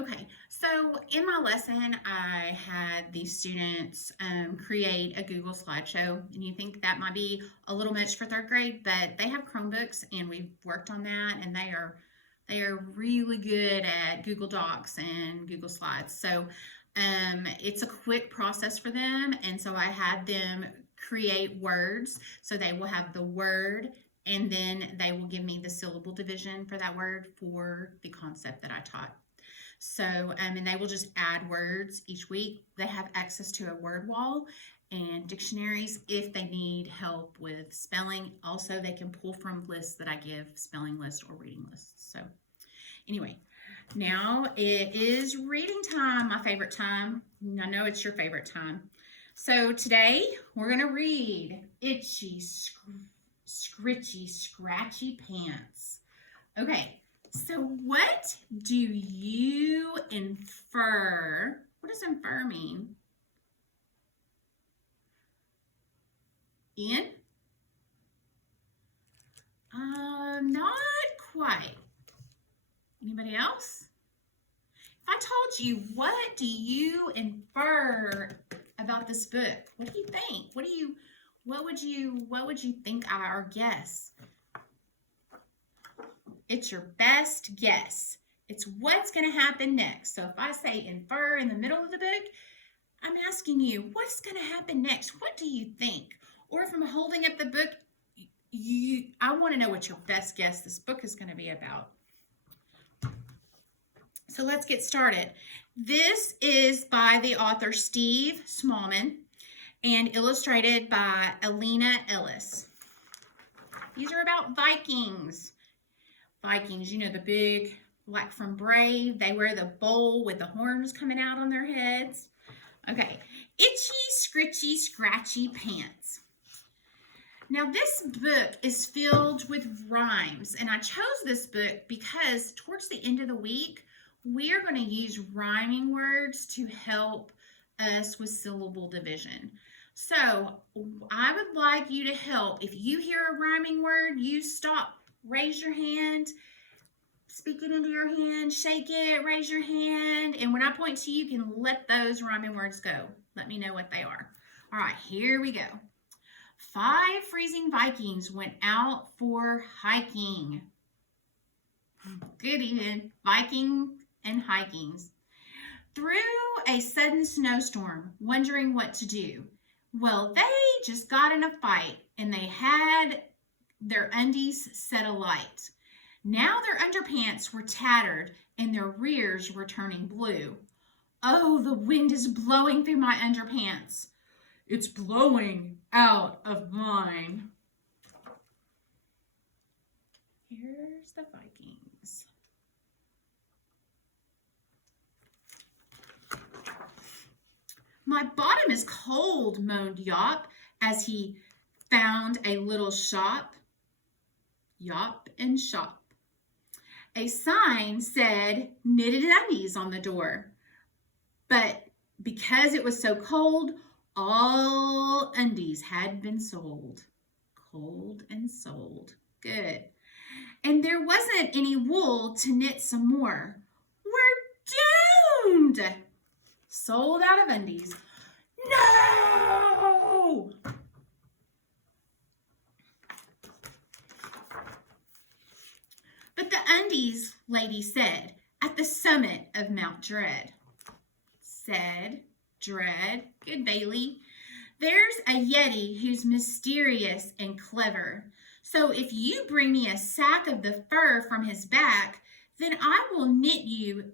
Okay, so in my lesson, I had these students create a Google slideshow, and you think that might be a little much for third grade, but they have Chromebooks, and we've worked on that, and they are really good at Google Docs and Google Slides. So it's a quick process for them, and so I had them create words. So they will have the word, and then they will give me the syllable division for that word for the concept that I taught. So, and they will just add words each week. They have access to a word wall and dictionaries if they need help with spelling. Also, they can pull from lists that I give, spelling lists or reading lists. So, anyway, now it is reading time, my favorite time. I know it's your favorite time. So, today we're going to read Itchy, Scritchy, Scratchy Pants. Okay. So what do you infer? What does infer mean? In? Not quite. Anybody else? If I told you, what do you infer about this book? What do you think? What would you think or guess? It's your best guess. It's what's going to happen next. So if I say infer in the middle of the book, I'm asking you, what's going to happen next? What do you think? Or if I'm holding up the book, I want to know what your best guess this book is going to be about. So let's get started. This is by the author Steve Smallman and illustrated by Alina Ellis. These are about Vikings. Vikings, you know, the big, like from Brave, they wear the bowl with the horns coming out on their heads. Okay, Itchy, Scritchy, Scratchy Pants. Now this book is filled with rhymes, and I chose this book because towards the end of the week, we are going to use rhyming words to help us with syllable division. So I would like you to help. If you hear a rhyming word, you stop. Raise your hand, speak it into your hand, shake it, raise your hand, and when I point to you, you can let those rhyming words go. Let me know what they are. All right, here we go. 5 freezing Vikings went out for hiking. Good evening, Viking and hikings. Through a sudden snowstorm, wondering what to do. Well, they just got in a fight, and they had their undies set alight. Now their underpants were tattered and their rears were turning blue. Oh, the wind is blowing through my underpants. It's blowing out of mine. Here's the Vikings. My bottom is cold, moaned Yop as he found a little shop. Yop and shop. A sign said knitted undies on the door. But because it was so cold, all undies had been sold. Cold and sold. Good. And there wasn't any wool to knit some more. We're doomed. Sold out of undies. No! But the undies, lady said, at the summit of Mount Dread. Said, Dread, good Bailey. There's a Yeti who's mysterious and clever. So if you bring me a sack of the fur from his back, then I will knit you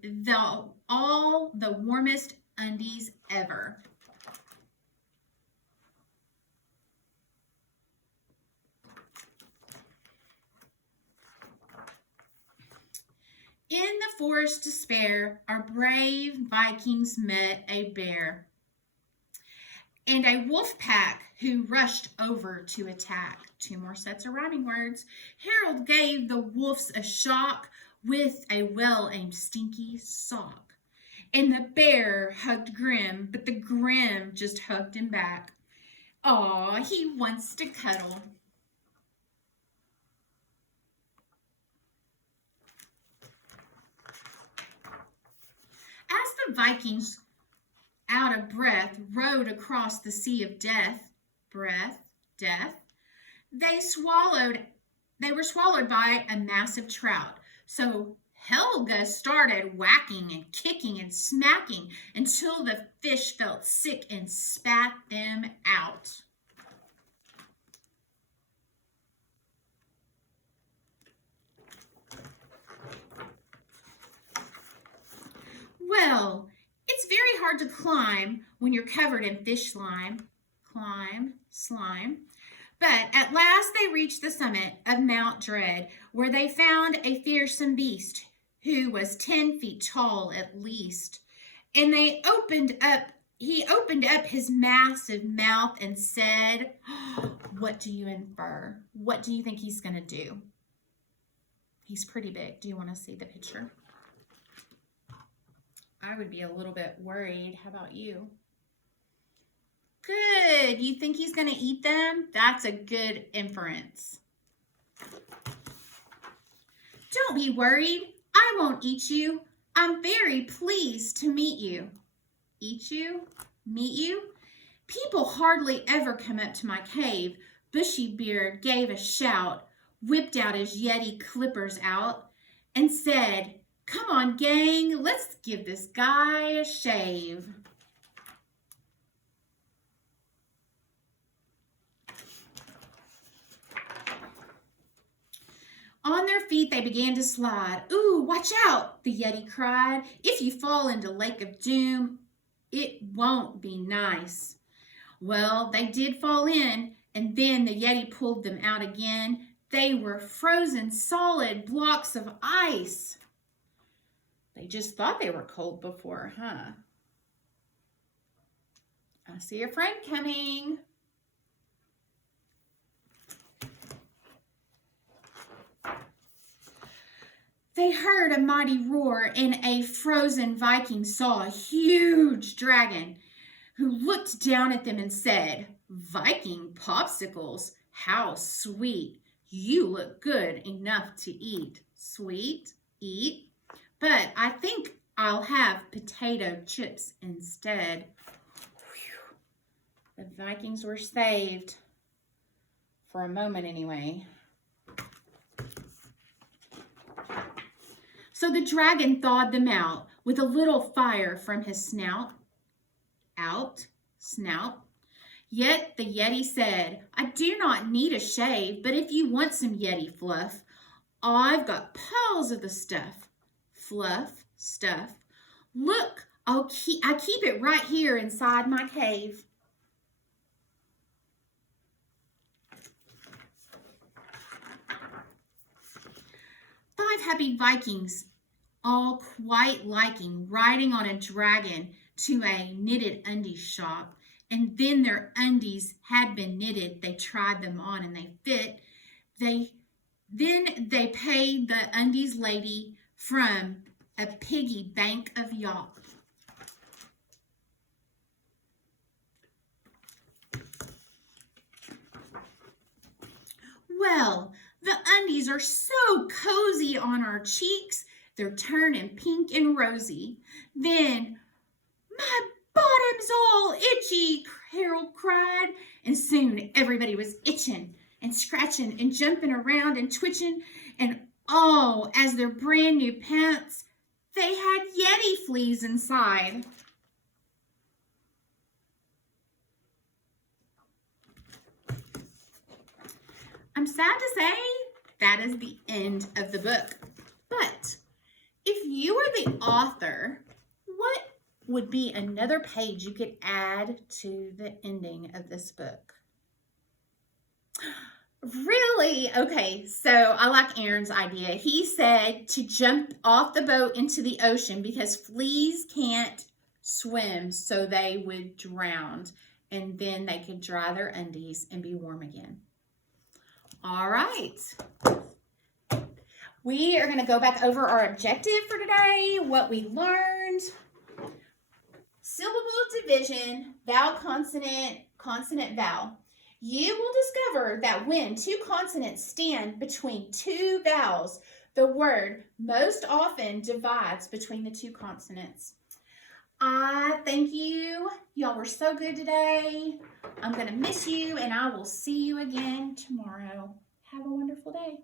all the warmest undies ever. In the forest despair, our brave Vikings met a bear and a wolf pack who rushed over to attack. 2 more sets of rhyming words. Harold gave the wolves a shock with a well-aimed stinky sock. And the bear hugged Grim, but the Grim just hugged him back. Aw, he wants to cuddle. the Vikings, out of breath, rowed across the sea of death. Breath, death. They were swallowed by a massive trout. So Helga started whacking and kicking and smacking until the fish felt sick and spat them out. Well, it's very hard to climb when you're covered in fish slime. Climb, slime. But at last they reached the summit of Mount Dread, where they found a fearsome beast who was 10 feet tall at least. And he opened up his massive mouth and said, "What do you infer? What do you think he's going to do?" He's pretty big. Do you want to see the picture? I would be a little bit worried. How about you? Good. You think he's going to eat them? That's a good inference. Don't be worried. I won't eat you. I'm very pleased to meet you. Eat you? Meet you? People hardly ever come up to my cave. Bushybeard gave a shout, whipped out his Yeti clippers out, and said, "Come on, gang, let's give this guy a shave." On their feet, they began to slide. "Ooh, watch out," the Yeti cried. "If you fall into Lake of Doom, it won't be nice." Well, they did fall in, and then the Yeti pulled them out again. They were frozen solid blocks of ice. They just thought they were cold before, huh? I see a friend coming. They heard a mighty roar, and a frozen Viking saw a huge dragon who looked down at them and said, "Viking popsicles, how sweet. You look good enough to eat." Sweet? Eat? But I think I'll have potato chips instead. Whew. The Vikings were saved. For a moment, anyway. So the dragon thawed them out with a little fire from his snout. Snout. Yet the Yeti said, "I do not need a shave, but if you want some Yeti fluff, I've got piles of the stuff." Fluff, stuff. Look, I keep it right here inside my cave. Five happy Vikings, all quite liking riding on a dragon to a knitted undies shop. And then their undies had been knitted. They tried them on and they fit. Then they paid the undies lady from a piggy bank of yacht. Well, the undies are so cozy on our cheeks, they're turning pink and rosy. Then, "My bottom's all itchy," Harold cried, and soon everybody was itching and scratching and jumping around and twitching, and oh, as their brand new pants, they had Yeti fleas inside. I'm sad to say that is the end of the book. But if you were the author, what would be another page you could add to the ending of this book? Really? Okay, so I like Aaron's idea. He said to jump off the boat into the ocean because fleas can't swim, so they would drown, and then they could dry their undies and be warm again. All right. We are going to go back over our objective for today, what we learned. Syllable division, vowel, consonant, consonant, vowel. You will discover that when two consonants stand between two vowels, the word most often divides between the two consonants. I thank you. Y'all were so good today. I'm going to miss you, and I will see you again tomorrow. Have a wonderful day.